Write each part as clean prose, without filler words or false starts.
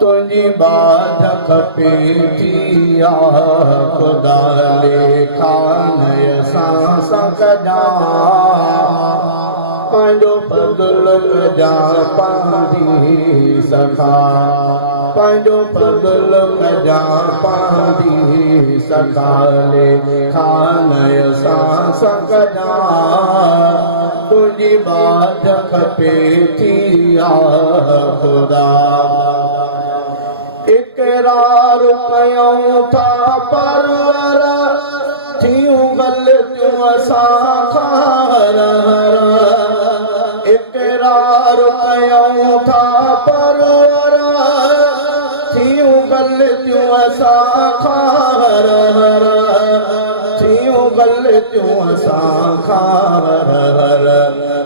तुझी बाझ खपे थी या खुदा लेखा नय सांस कजा पंहिंजो फज़ल कजा पांदी सखा पंहिंजो फज़ल कजा पांदी सखा लेखा नय सांस कजा तुझी बाझ खपे थी या खुदा इकरार कयूं था परवर थियूं ग़लतियूं असां खां इकरार कयूं था परवर थियूं ग़लतियूं असां खां थियूं ग़लतियूं असां खां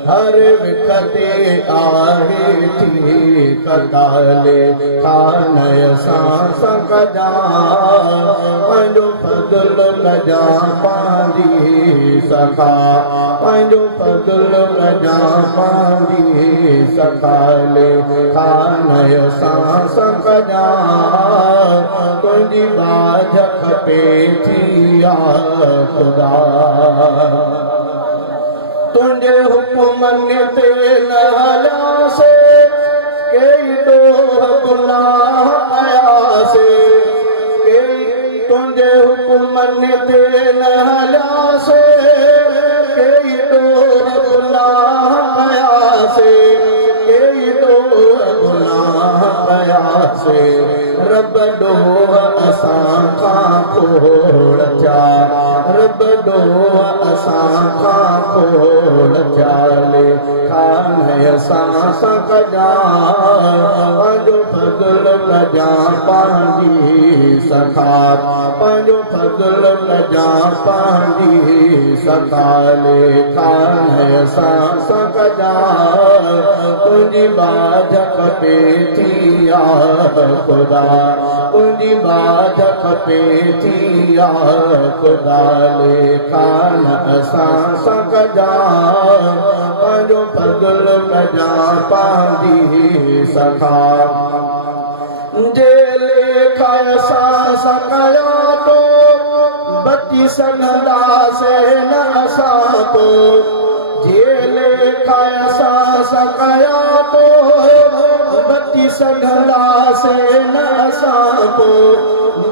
हर विकते आहे थी कताले खानय सांस कजा पंहिंजो फज़ल कजा पांदी सखा पंहिंजो फज़ल कजा पांदी सखा ले खानय सांस कजा तुंहिंजी बाझ खपे थी या खुदा तुझे हुक्मनि ते न हलियासीं केॾो गुनाह कयासीं तुझे हुक्मनि ते न हलियासीं केॾो गुनाह कयासीं केॾो गुनाह कयासीं रब ॾोह असां खां खोड़ थिया रब ॾोह असां खां खोड़ थिया खानय सांस कजा पंहिंजो फज़ल कजा पांदी सखा पंहिंजो फज़ल कजा पांदी सखा खानय सांस कजा तुंहिंजी बाझ खपे थी या खुदा तुंहिंजी बाझ खपे थी या खुदा खान सांस कजा पंहिंजो फज़ल कजा पांदी सखा जे लेखा सांस कया तो बची सघंदासीं न असां तो जे लेखा सांस कया तो बची सघंदासीं न असां तो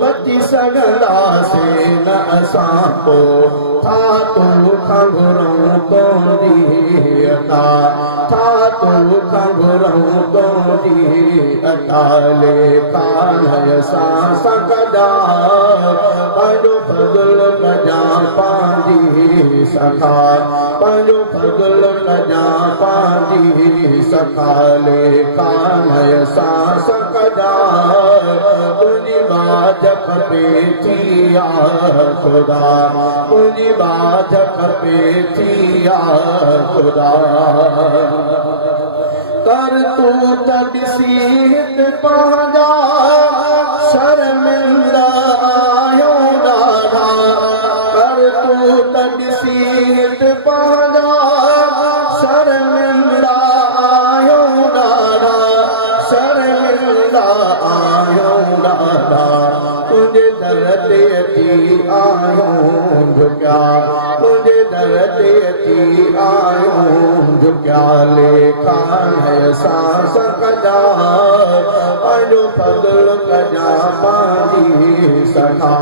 बची सघंदासीं न असां तो था तूं खां घुरूं तुंहिंजी अता था तूं खां घुरूं तुंहिंजी अता खानय सांस कजा पंहिंजो फज़ल कजा पांदी सखा पंहिंजो फज़ल कजा पांदी सखा खानय सांस कजा तुंहिंजी बाझ खपे थी या खुदा तुंहिंजी बाझ खपे थी या खुदा कर तूं त ॾिसी हिते पंहिंजा शर्मिंदा आहियूं ॾाढा कर तूं त ॾिसी हिते पंहिंजा शर्मिंदा आहियूं ॾाढा शर्मिंदा आहियूं ॾाढा तुंहिंजे दर ते अची आहियूं झुकिया तुंहिंजे दर ते अची आहियूं झुकिया खानय सांस कजा पंहिंजो फज़ल कजा पांदी सखा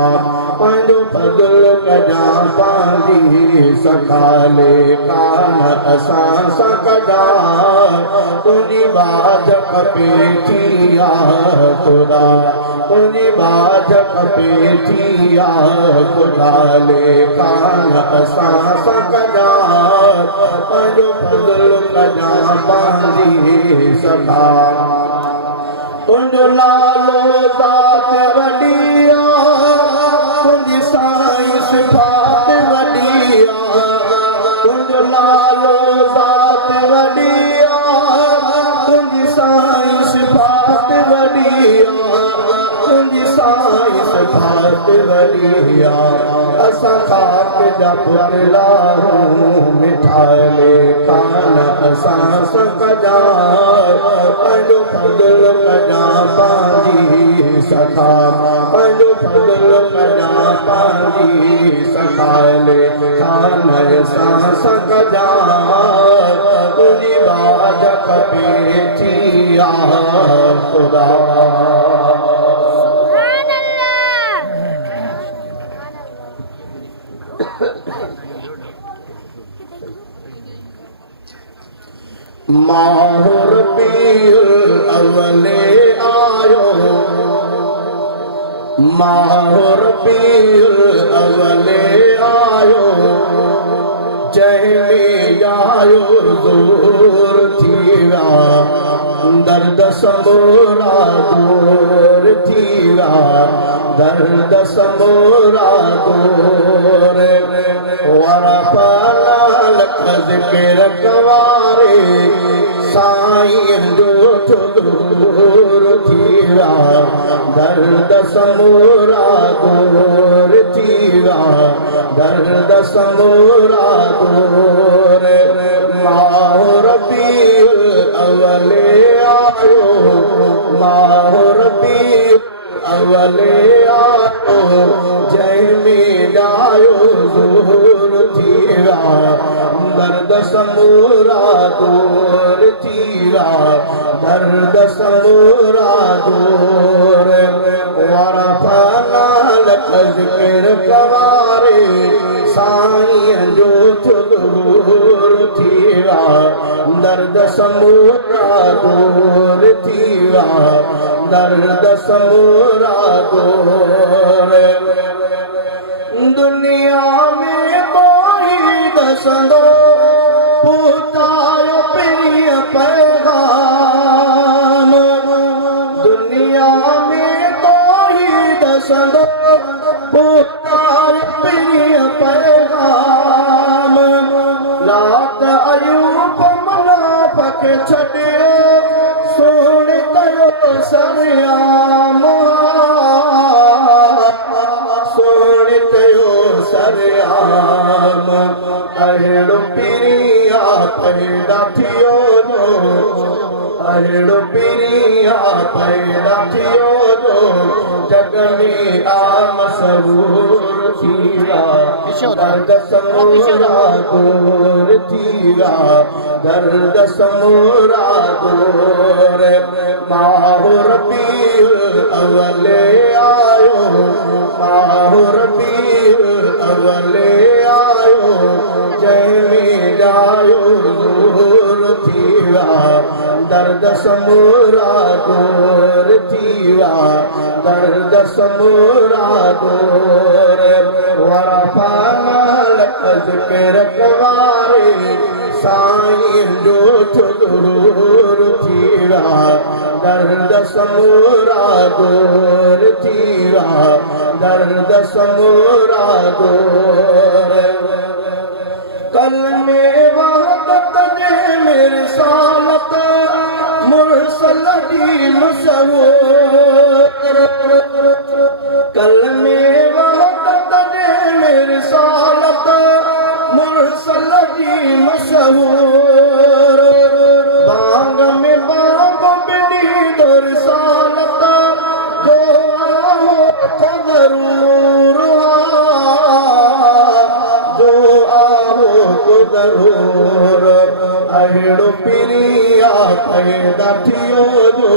पंहिंजो फज़ल कजा पांदी सखा खान सांस कजा तुंहिंजी बाझ खपे थी या खुदा तुंहिंजी बाझ खपे थी या खुदा खान सांस कजा पंहिंजो फज़ल कजा पांदी सखा तुंहिंजो नालो ज़ात वॾी तुंहिंजी साईं सिफ़ात वॾी तुंहिंजो नालो ज़ात वॾी तुंहिंजी साईं सिफ़ात वॾी तुंहिंजी साईं सिफ़ात वॾी असां खाक जा पुतला मिठाले खान सांस कजा पंहिंजो फज़ल कजां पंहिंजी सखा पंहिंजो फज़ल कजां पंहिंजी सखा ले खाने सांस कजां तुंहिंजी बाज खपे थी खुदा माहुर पीर अवले आयो माहुर पीर अवले आयो जंहिंमें आयो दूर थी विया दर्द समोरा दूर थी विया दर्द समोरा दूर वरफना लख ज़िक्र कवारे साईं जो दूर थी विया दर्द समोरा दूर थी विया दर्द समोरा दूर माहुर पीर अवले आयो माहुर पीर अवले आयो जंहिंमें आयो दूर थी विया दर्द समोरा दूर थी विया दर्द समोरा दूर वरफना लख ज़िक्र कवारे साईं जो दूर थी विया दर्द समोरा दूर थी विया दर्द समोरा दूर दुनिया में कोई दसंदो पुतायो प्रिय पैगाम दुनिया में कोई दसंदो पुतायो प्रिय पैगाम लात अयूब मुनाफ़िक़ छॾे सोने कयो सरयाम सोने कयो सरयाम अहिड़ो पीरिया पैदा थियो जो अहिड़ो पीरिया पैदा थियो जो जग में मशहूर थी विया दर्द समोरा दूर थी विया दर्द समोरा दूर माहुर पीर अवले आयो माहुर पीर अवले आयो जंहिंमें आयो दूर थी विया दर्द समोरा दूर थी विया दर्द समोरा दूर वरफना लख ज़िक्र कवारे साईं जो दूर थी विया दर्द समोरा दूर थी विया दर्द समोरा दूर कल में वहदत ने मेरे सालत मुरसल की मशहूर कल में वहदत ने मेरे सालत मुरसल की मशहूर बाग में बाग बिनी दर सालत जो आओ तो जरूर जो आओ तो जरूर अहिड़ो पीरिया पैदा थियो जो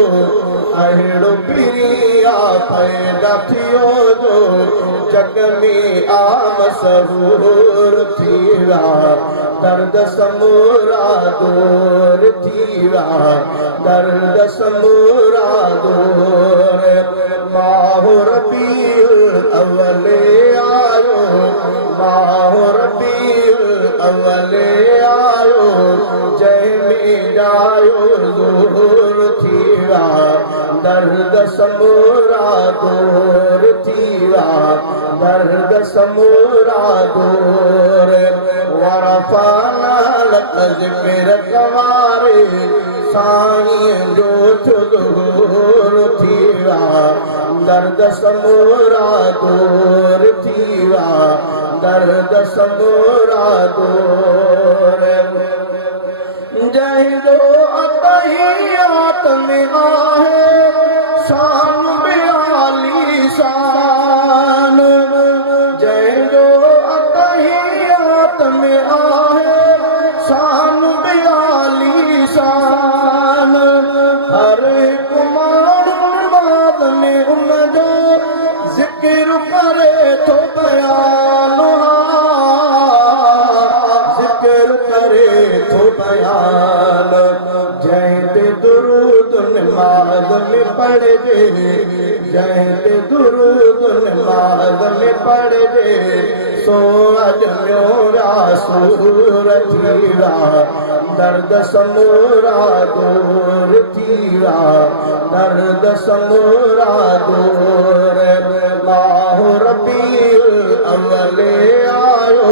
अहिड़ो पीरिया पैदा थियो जो जग में मशहूर थी विया दर्द समोरा दूर थी विया दर्द समोरा दूर माहुर पीर अवले आयो माहुर पीर अवले आयो जंहिंमें आयो दूर थी विया दर्द समोरा दूर थी विया दर्द समोरा दूर वरफना लख ज़िक्र कवारे साईं जो दूर थी विया दर्द समोरा दूर थी विया दर्द समोरा दूर जंहिंजो अतहियात में दुरूद नमाज में पढ़ दे, जंहिं दुरूद नमाज में पढ़ दे, सो अज म्योरा सूर थीरा, दर्द समूरा दूर थीरा, दर्द समूरा दूर। माहो रबीउल अव्वले आयो,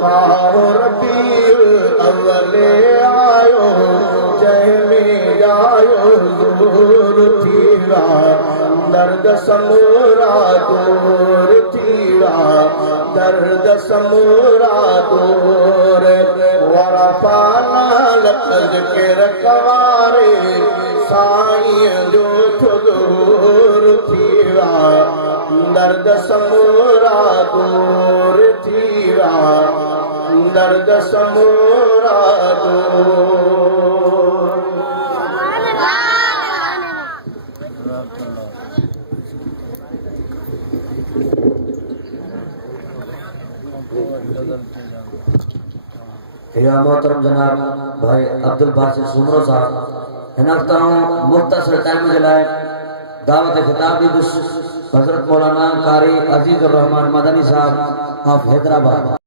माहो रबीउल अव्वले आयो, जंहिंमें जायो दूर थीरा, दर्द समूरा दूर थीरा, दर्द समूरा दूर। वरफाना लक़द के रखवारे, साईं जो दूर थीरा, दर्द समूरा दूर थीरा, दर्द समूरा दूर। या मोहतरम जनाब भाई अब्दुल बासित सुमरो साहब हिन मुख्तसर टाइम के लाए दावत खिताब दी हज़रत मौलाना कारी अजीज़ुर रहमान मदनी साहब ऑफ हैदराबाद।